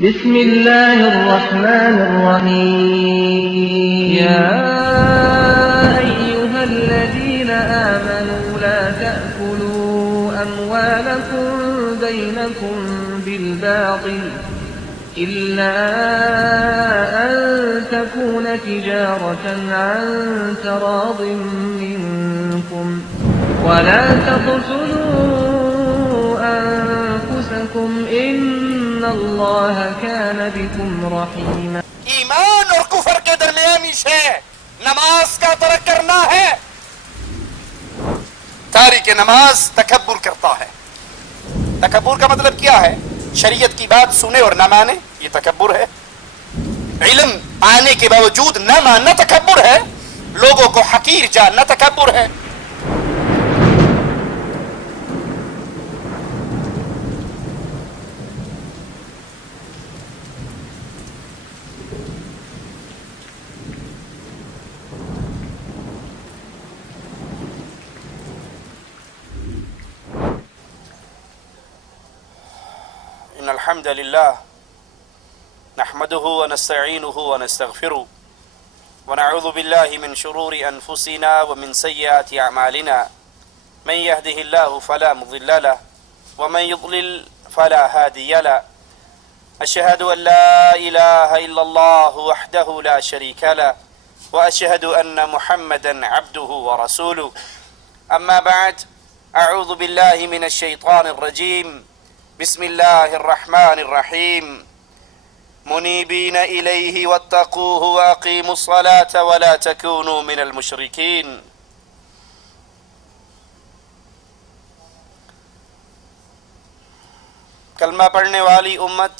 بسم الله الرحمن الرحيم يا أيها الذين آمنوا لا تأكلوا أموالكم بينكم بالباطل إلا أن تكون تجارة عن تراض منكم ولا تقتلوا أنفسكم إن الله كان بكم رحيما. ایمان اور کفر کے درمیانی شے نماز کا ترک کرنا ہے. تارک نماز تکبر کرتا ہے. تکبر کا مطلب کیا ہے؟ شریعت کی بات سنے اور نہ مانے، یہ تکبر ہے. علم آنے کے باوجود نہ ماننا تکبر ہے. لوگوں کو حقیر جاننا تکبر ہے. إن الحمد لله نحمده ونستعينه ونستغفره ونعوذ بالله من شرور أنفسنا ومن سيئات أعمالنا من يهده الله فلا مضل له ومن يضلل فلا هادي له أشهد أن لا إله إلا الله وحده لا شريك له وأشهد أن محمدا عبده ورسوله. أما بعد، أعوذ بالله من الشيطان الرجيم. بسم الله الرحمن الرحيم. منيبين إليه واتقوه وأقيموا الصلاة ولا تكونوا من المشركين. کلمہ پڑھنے والی امت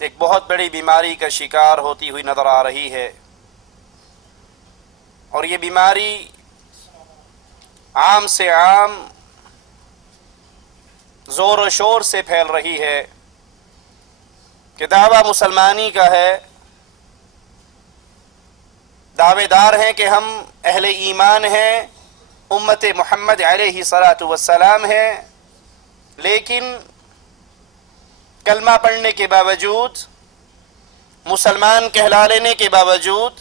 ایک بہت بڑی بیماری کا شکار ہوتی ہوئی نظر آ رہی ہے، اور یہ بیماری عام سے عام زور و شور سے پھیل رہی ہے کہ دعویٰ مسلمانی کا ہے، دعوے دار ہیں کہ ہم اہل ایمان ہیں، امت محمد علیہ الصلاۃ والسلام ہیں، لیکن کلمہ پڑھنے کے باوجود، مسلمان کہلا لینے کے باوجود،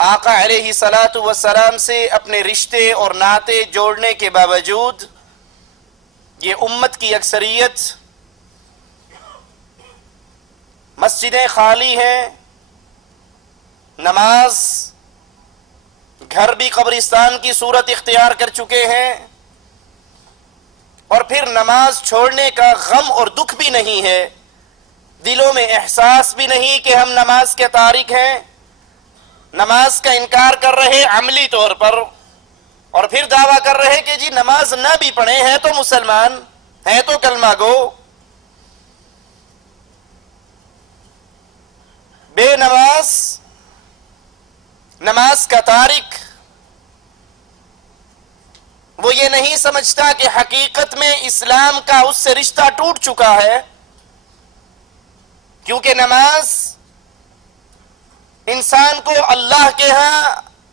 آقا علیہ الصلاۃ والسلام سے اپنے رشتے اور ناطے جوڑنے کے باوجود یہ امت کی اکثریت مسجدیں خالی ہیں، نماز گھر بھی قبرستان کی صورت اختیار کر چکے ہیں، اور پھر نماز چھوڑنے کا غم اور دکھ بھی نہیں ہے، دلوں میں احساس بھی نہیں کہ ہم نماز کے تارک ہیں، نماز کا انکار کر رہے عملی طور پر، اور پھر دعویٰ کر رہے کہ جی نماز نہ بھی پڑھے ہیں تو مسلمان ہیں، تو کلمہ گو. بے نماز، نماز کا تارک، وہ یہ نہیں سمجھتا کہ حقیقت میں اسلام کا اس سے رشتہ ٹوٹ چکا ہے، کیونکہ نماز انسان کو اللہ کے ہاں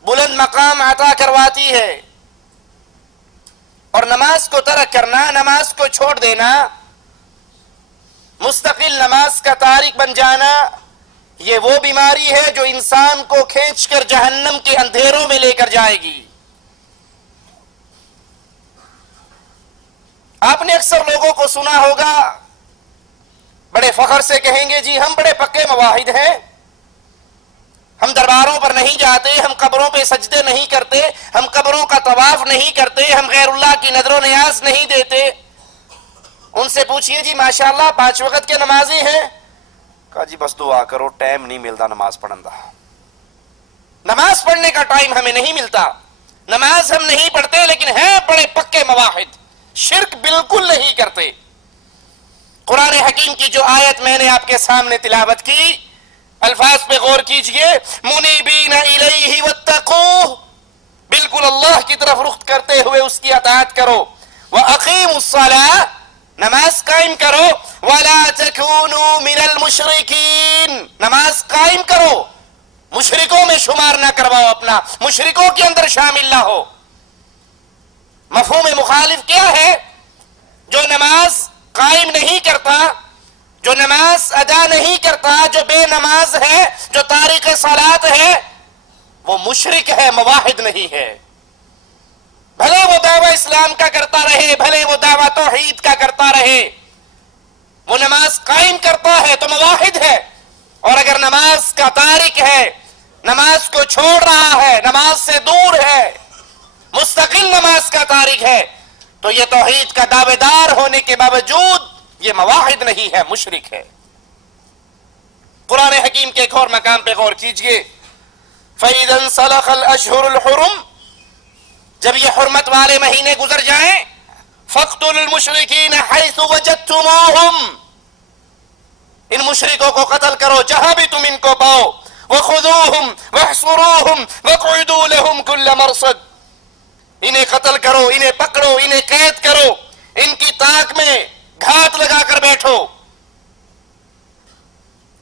بلند مقام عطا کرواتی ہے، اور نماز کو ترک کرنا، نماز کو چھوڑ دینا، مستقل نماز کا تارک بن جانا، یہ وہ بیماری ہے جو انسان کو کھینچ کر جہنم کے اندھیروں میں لے کر جائے گی. آپ نے اکثر لوگوں کو سنا ہوگا بڑے فخر سے کہیں گے جی ہم بڑے پکے مواحد ہیں، ہم درباروں پر نہیں جاتے، ہم قبروں پہ سجدے نہیں کرتے، ہم قبروں کا طواف نہیں کرتے، ہم غیر اللہ کی نظر و نیاز نہیں دیتے. ان سے پوچھئے جی ماشاءاللہ 5 وقت کے نمازی ہیں؟ کہا جی بس دعا کرو، ٹائم نہیں ملتا نماز پڑھن دا. نماز پڑھنے کا ٹائم ہمیں نہیں ملتا، نماز ہم نہیں پڑھتے، لیکن ہیں بڑے پکے مواحد، شرک بالکل نہیں کرتے. قرآن حکیم کی جو آیت میں نے آپ کے سامنے تلاوت کی، الفاظ پہ غور کیجئے. منیبین الیہ واتقوہ، بالکل اللہ کی طرف رخ کرتے ہوئے اس کی اطاعت کرو. وَأَقِيمُوا الصَّلَاةَ، نماز قائم کرو. وَلَا تَكُونُوا مِنَ الْمُشْرِكِينَ، نماز قائم کرو، مشرکوں میں شمار نہ کرواؤ، اپنا مشرکوں کے اندر شامل نہ ہو. مفہوم مخالف کیا ہے؟ جو نماز قائم نہیں کرتا، جو نماز ادا نہیں کرتا، جو بے نماز ہے، جو تارک صلاۃ ہے، وہ مشرک ہے، موحد نہیں ہے. بھلے وہ دعویٰ اسلام کا کرتا رہے، بھلے وہ دعویٰ توحید کا کرتا رہے، وہ نماز قائم کرتا ہے تو موحد ہے. اور اگر نماز کا تارک ہے، نماز کو چھوڑ رہا ہے، نماز سے دور ہے، مستقل نماز کا تارک ہے، تو یہ توحید کا دعوے دار ہونے کے باوجود یہ موحد نہیں ہے، مشرک ہے. قرآن حکیم کے ایک اور مقام پہ غور کیجئے. فَإِذَا انْسَلَخَ الْأَشْهُرُ الْحُرُمُ، جب یہ حرمت والے مہینے گزر جائیں، فَاقْتُلُوا الْمُشْرِكِينَ حَيْثُ وَجَدْتُمُوهُمْ، ان مشرکوں کو قتل کرو جہاں بھی تم ان کو پاؤ. وَخُذُوهُمْ وَاحْصُرُوهُمْ وَاقْعُدُوا لَهُمْ كُلَّ مَرْصَدٍ، انہیں قتل کرو، انہیں پکڑو، انہیں قید کرو، ان کی طاق میں گھات لگا کر بیٹھو.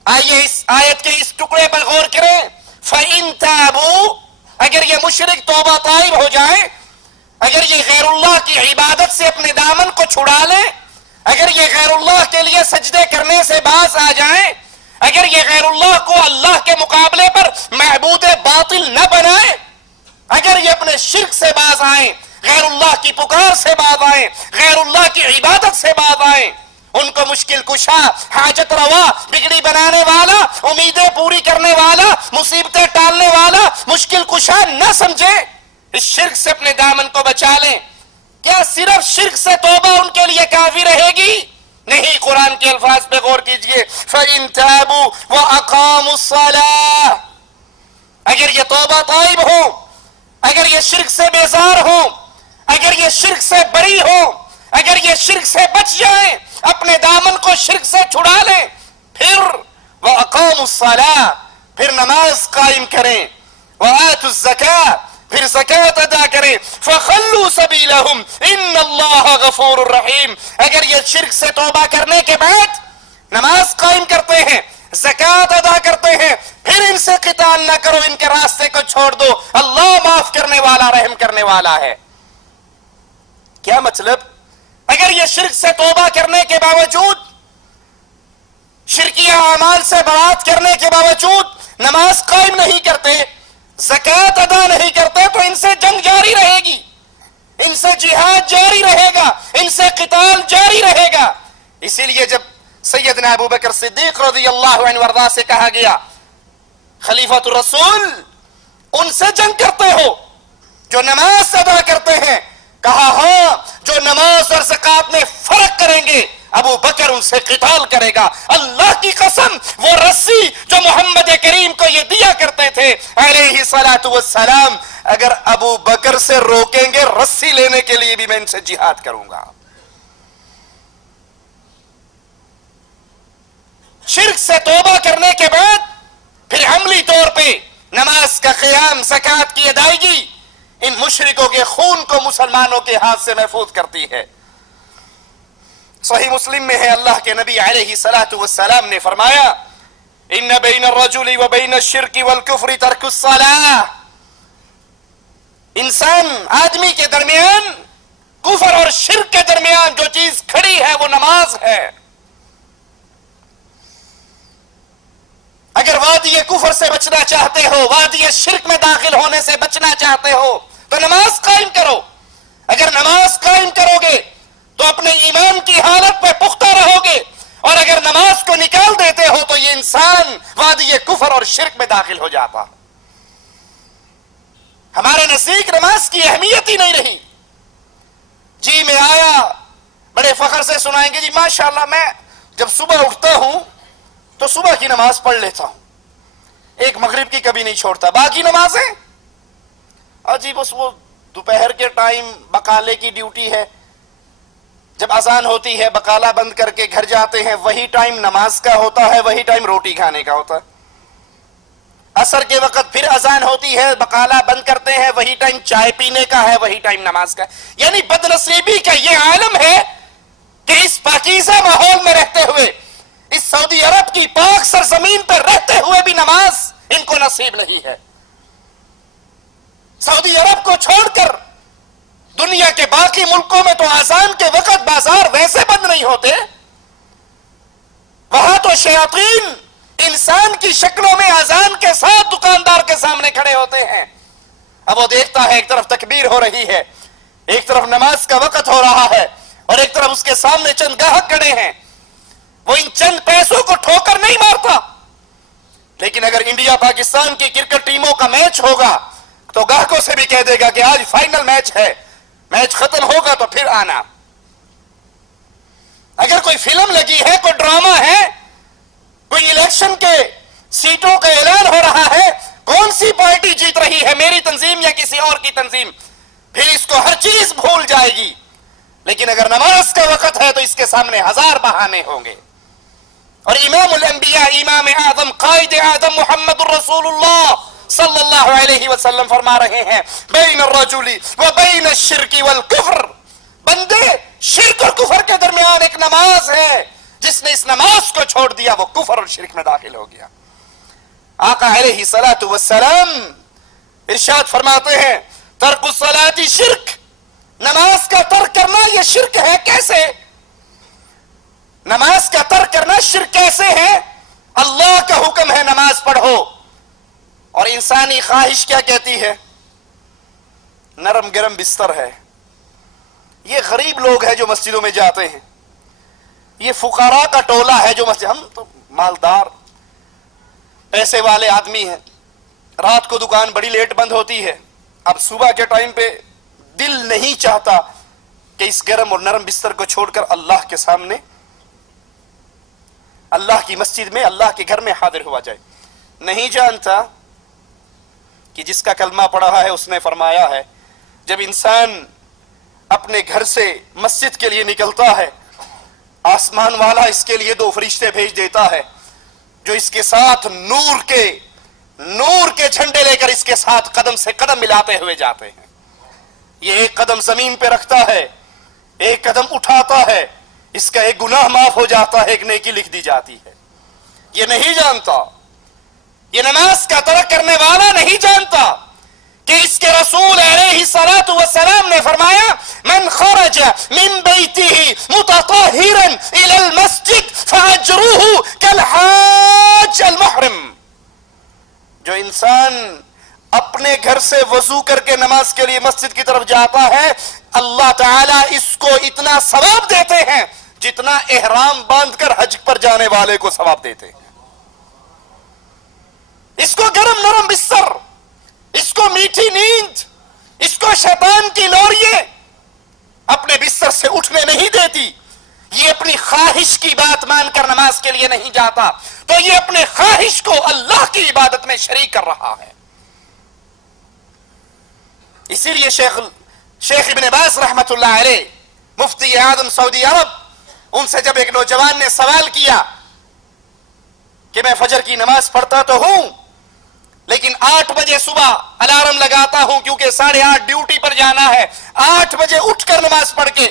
آئیے اس آیت کے اس ٹکڑے پر غور کریں. فَإِن تَابُوا، اگر یہ مشرک توبہ طائب ہو جائیں، اگر یہ غیر اللہ کی عبادت سے اپنے دامن کو چھڑا لیں، اگر یہ غیر اللہ کے لیے سجدے کرنے سے باز آ جائیں، اگر یہ غیر اللہ کو اللہ کے مقابلے پر معبود باطل نہ بنائیں، اگر یہ اپنے شرک سے باز آئیں، غیر اللہ کی پکار سے باز آئیں، غیر اللہ کی عبادت سے باز آئیں، ان کو مشکل کشا، حاجت روا، بگڑی بنانے والا، امیدیں پوری کرنے والا، مصیبتیں ٹالنے والا، مشکل کشا نہ سمجھیں، اس شرک سے اپنے دامن کو بچا لیں. کیا صرف شرک سے توبہ ان کے لیے کافی رہے گی؟ نہیں. قرآن کے الفاظ پہ غور کیجئے. فَإِن تَابُوا وَأَقَامُوا الصَّلَاةَ، اگر یہ توبہ طائب ہو، اگر یہ شرک سے بیزار ہو، اگر یہ شرک سے بری ہو، اگر یہ شرک سے بچ جائیں، اپنے دامن کو شرک سے چھڑا لیں، پھر وَأَقَامُوا الصَّلَاةَ، پھر نماز قائم کریں، وَآتُوا الزَّكَاةَ، پھر زکوٰۃ ادا کریں، فَخَلُّوا سَبِيلَهُمْ إِنَّ اللَّهَ غَفُورٌ رَحِيمٌ. اگر یہ شرک سے توبہ کرنے کے بعد نماز قائم کرتے ہیں، زکوٰۃ ادا کرتے ہیں، پھر ان سے قتال نہ کرو، ان کے راستے کو چھوڑ دو، اللہ معاف کرنے والا، رحم کرنے والا ہے. کیا مطلب؟ اگر یہ شرک سے توبہ کرنے کے باوجود، شرکیہ اعمال سے برات کرنے کے باوجود نماز قائم نہیں کرتے، زکوٰۃ ادا نہیں کرتے، تو ان سے جنگ جاری رہے گی، ان سے جہاد جاری رہے گا، ان سے قتال جاری رہے گا. اسی لیے جب سیدنا ابو بکر صدیق رضی اللہ عنہ وارضاہ سے کہا گیا خلیفۃ الرسول، ان سے جنگ کرتے ہو جو نماز ادا کرتے ہیں، کہا ہاں، جو نماز اور زکوٰۃ میں فرق کریں گے ابو بکر ان سے قتال کرے گا. اللہ کی قسم، وہ رسی جو محمد کریم کو یہ دیا کرتے تھے علیہ الصلاۃ والسلام، اگر ابو بکر سے روکیں گے رسی لینے کے لیے بھی میں ان سے جہاد کروں گا. شرک سے توبہ کرنے کے بعد پھر عملی طور پہ نماز کا قیام، زکوٰۃ کی ادائیگی ان مشرکوں کے خون کو مسلمانوں کے ہاتھ سے محفوظ کرتی ہے. صحیح مسلم میں ہے، اللہ کے نبی علیہ الصلاۃ والسلام نے فرمایا ان بین الرجل وبین الشرک والکفر ترک الصلاۃ، انسان آدمی کے درمیان، کفر اور شرک کے درمیان جو چیز کھڑی ہے وہ نماز ہے. اگر وادی کفر سے بچنا چاہتے ہو، وادی شرک میں داخل ہونے سے بچنا چاہتے ہو تو نماز قائم کرو. اگر نماز قائم کرو گے تو اپنے ایمان کی حالت پہ پختہ رہو گے، اور اگر نماز کو نکال دیتے ہو تو یہ انسان وادی کفر اور شرک میں داخل ہو جاتا. ہمارے نزدیک نماز کی اہمیت ہی نہیں رہی. جی میں آیا، بڑے فخر سے سنائیں گے جی ماشاءاللہ میں جب صبح اٹھتا ہوں تو صبح کی نماز پڑھ لیتا ہوں، ایک مغرب کی کبھی نہیں چھوڑتا، باقی نمازیں جی بس وہ دوپہر کے ٹائم بقالے کی ڈیوٹی ہے، جب اذان ہوتی ہے بقالہ بند کر کے گھر جاتے ہیں، وہی ٹائم نماز کا ہوتا ہے، وہی ٹائم روٹی کھانے کا ہوتا ہے. عصر کے وقت پھر اذان ہوتی ہے، بقالہ بند کرتے ہیں، وہی ٹائم چائے پینے کا ہے، وہی ٹائم نماز کا ہے. یعنی بدنصیبی کا یہ عالم ہے کہ اس پاکیزہ ماحول میں رہتے ہوئے، اس سعودی عرب کی پاک سرزمین پر رہتے ہوئے بھی نماز ان کو نصیب نہیں ہے. سعودی عرب کو چھوڑ کر دنیا کہ باقی ملکوں میں تو آزان کے وقت بازار ویسے بند نہیں ہوتے، وہاں تو شیاطین انسان کی شکلوں میں آزان کے ساتھ دکاندار کے سامنے کھڑے ہوتے ہیں۔ اب وہ دیکھتا ہے ایک طرف تکبیر ہو رہی ہے، ایک طرف نماز کا وقت ہو رہا ہے، اور ایک طرف اس کے سامنے چند گاہک کھڑے ہیں۔ وہ ان چند پیسوں کو ٹھوکر نہیں مارتا، لیکن اگر انڈیا پاکستان کی کرکٹ ٹیموں کا میچ ہوگا تو گاہکوں سے بھی کہہ دے گا کہ آج فائنل میچ ہے، میچ ختم ہوگا تو پھر آنا۔ اگر کوئی فلم لگی ہے، کوئی ڈرامہ ہے، کوئی الیکشن کے سیٹوں کا اعلان ہو رہا ہے، کون سی پارٹی جیت رہی ہے، میری تنظیم یا کسی اور کی تنظیم، پھر اس کو ہر چیز بھول جائے گی۔ لیکن اگر نماز کا وقت ہے تو اس کے سامنے ہزار بہانے ہوں گے۔ اور امام الانبیاء، امام اعظم، قائد اعظم محمد الرسول اللہ صلی اللہ علیہ وسلم فرما رہے ہیں بین الرجل و بین الشرک والکفر، بندے شرک اور کفر کے درمیان ایک نماز ہے، جس نے اس نماز کو چھوڑ دیا وہ کفر اور شرک میں داخل ہو گیا۔ آقا علیہ الصلوۃ والسلام ارشاد فرماتے ہیں ترک الصلاۃ شرک، نماز کا ترک کرنا یہ شرک ہے۔ کیسے نماز کا ترک کرنا شرک کیسے ہے؟ اللہ کا حکم ہے نماز پڑھو، اور انسانی خواہش کیا کہتی ہے؟ نرم گرم بستر ہے۔ یہ غریب لوگ ہیں جو مسجدوں میں جاتے ہیں، یہ فقراء کا ٹولہ ہے جو مسجد، ہم تو مالدار پیسے والے آدمی ہیں، رات کو دکان بڑی لیٹ بند ہوتی ہے، اب صبح کے ٹائم پہ دل نہیں چاہتا کہ اس گرم اور نرم بستر کو چھوڑ کر اللہ کے سامنے، اللہ کی مسجد میں، اللہ کے گھر میں حاضر ہوا جائے۔ نہیں جانتا کہ جس کا کلمہ پڑھا ہے اس نے فرمایا ہے جب انسان اپنے گھر سے مسجد کے لیے نکلتا ہے، آسمان والا اس کے لیے 2 فرشتے بھیج دیتا ہے جو اس کے ساتھ نور کے جھنڈے لے کر اس کے ساتھ قدم سے قدم ملاتے ہوئے جاتے ہیں۔ یہ ایک قدم زمین پہ رکھتا ہے، ایک قدم اٹھاتا ہے، اس کا ایک گناہ معاف ہو جاتا ہے، ایک نیکی لکھ دی جاتی ہے۔ یہ نہیں جانتا، یہ نماز کا ترک کرنے والا نہیں جانتا کہ اس کے رسول علیہ الصلوۃ والسلام نے فرمایا من خرج من بیتہ متطہرا الی المسجد فاجرہ کالحاج المحرم، جو انسان اپنے گھر سے وضو کر کے نماز کے لیے مسجد کی طرف جاتا ہے، اللہ تعالیٰ اس کو اتنا ثواب دیتے ہیں جتنا احرام باندھ کر حج پر جانے والے کو ثواب دیتے ہیں۔ اس کو گرم نرم بستر، اس کو میٹھی نیند، اس کو شیطان کی لوریے اپنے بستر سے اٹھنے نہیں دیتی۔ یہ اپنی خواہش کی بات مان کر نماز کے لیے نہیں جاتا تو یہ اپنے خواہش کو اللہ کی عبادت میں شریک کر رہا ہے۔ اسی لیے شیخ ابن باز رحمت اللہ علیہ، مفتی اعظم سعودی عرب، ان سے جب ایک نوجوان نے سوال کیا کہ میں فجر کی نماز پڑھتا تو ہوں لیکن 8 بجے صبح الارم لگاتا ہوں کیونکہ 8:30 ڈیوٹی پر جانا ہے، 8 بجے اٹھ کر نماز پڑھ کے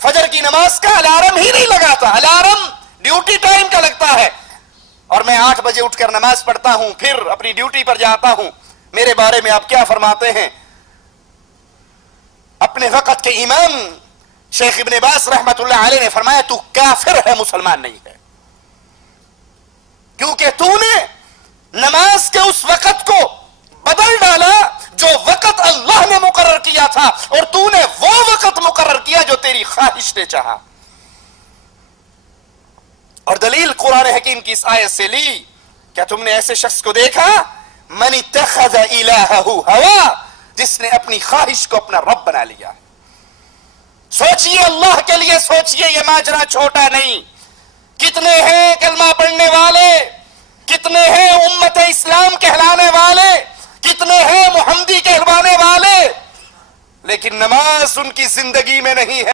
فجر کی نماز کا الارم ہی نہیں لگاتا، الارم ڈیوٹی ٹائم کا لگتا ہے، اور میں 8 بجے اٹھ کر نماز پڑھتا ہوں پھر اپنی ڈیوٹی پر جاتا ہوں، میرے بارے میں آپ کیا فرماتے ہیں؟ اپنے وقت کے امام شیخ ابن باز رحمت اللہ علیہ نے فرمایا تو کافر ہے، مسلمان نہیں ہے، کیونکہ تو نے نماز کے اس وقت کو بدل ڈالا جو وقت اللہ نے مقرر کیا تھا، اور تو نے وہ وقت مقرر کیا جو تیری خواہش نے چاہا۔ اور دلیل قرآن حکیم کی اس آیت سے لی، کیا تم نے ایسے شخص کو دیکھا من اتخذ الہہ ہوا، جس نے اپنی خواہش کو اپنا رب بنا لیا؟ سوچئے اللہ کے لیے سوچئے، یہ ماجرا چھوٹا نہیں۔ کتنے ہیں کلمہ پڑھنے والے، کتنے ہیں امت اسلام کہلانے والے، کتنے ہیں محمدی کہلوانے والے، لیکن نماز ان کی زندگی میں نہیں ہے۔